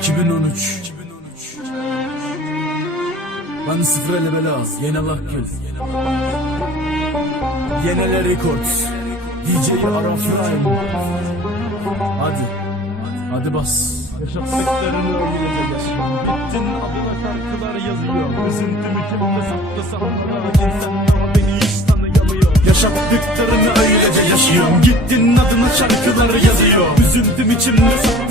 2013 Ben sıfır ele bela az. Yenel Akgül Yenele Records DJ Arafraim Hadi. Hadi bas. Yaşattıklarını yaşıyor Bittin adına şarkılar yazıyor. Üzüntümü kimde saklasam Lakin sen daha beni hiç tanıyamıyor. Yaşattıklarını öylece yaşıyorum. Gittin adına şarkılar yazıyor. Üzüntüm içimde sattı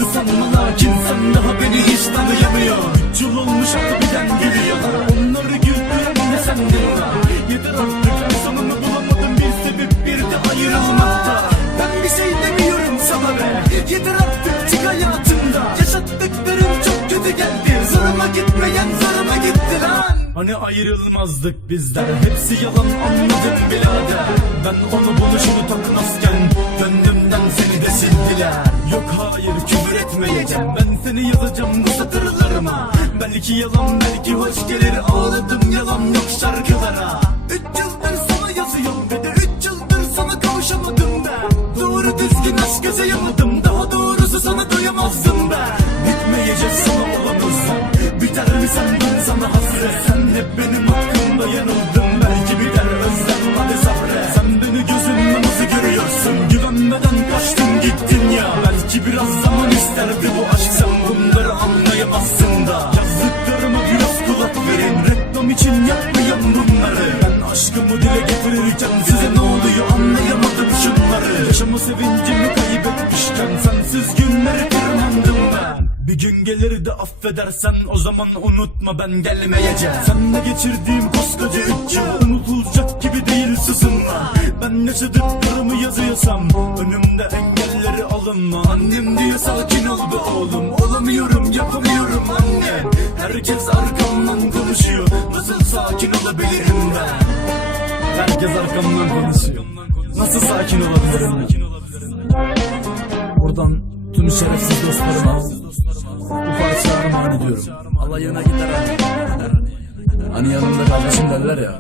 gitmeyen zoruma gitti lan. Hani ayrılmazdık bizden? Hepsi yalan anladım birader. Ben onu buluşunu takmazken Gönlümden seni de sildiler. Yok hayır küfür etmeyeceğim. Ben seni yazacağım bu satırlarıma. Belki yalan belki hoş gelir. Ağladım yalan yok şarkılara. Üç yıldır yapmayan bunları. Ben aşkımı dile getirirken Size ne oluyor anlayamadım şunları. Yaşama sevincimi kaybetmişken Sensiz günleri tırmandım ben. Bir gün gelir de affedersen o zaman unutma ben gelmeyeceğim. Seninle geçirdiğim koskoca üç yıl unutulacak gibi değil susunma Ben yaşadıklarımı yazıyorsam önümde engelleri alınma. Annem diye sakin ol be oğlum. Olamıyorum yapamıyorum anne. Herkes sakin olabilirim ben? Herkes arkamdan konuşuyor. Nasıl sakin olabilirim Buradan tüm şerefsiz dostlarıma Bu parçayı armağan ediyorum. Alayına gider hani. Hani yanımda kardeşim derler ya.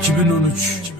...2013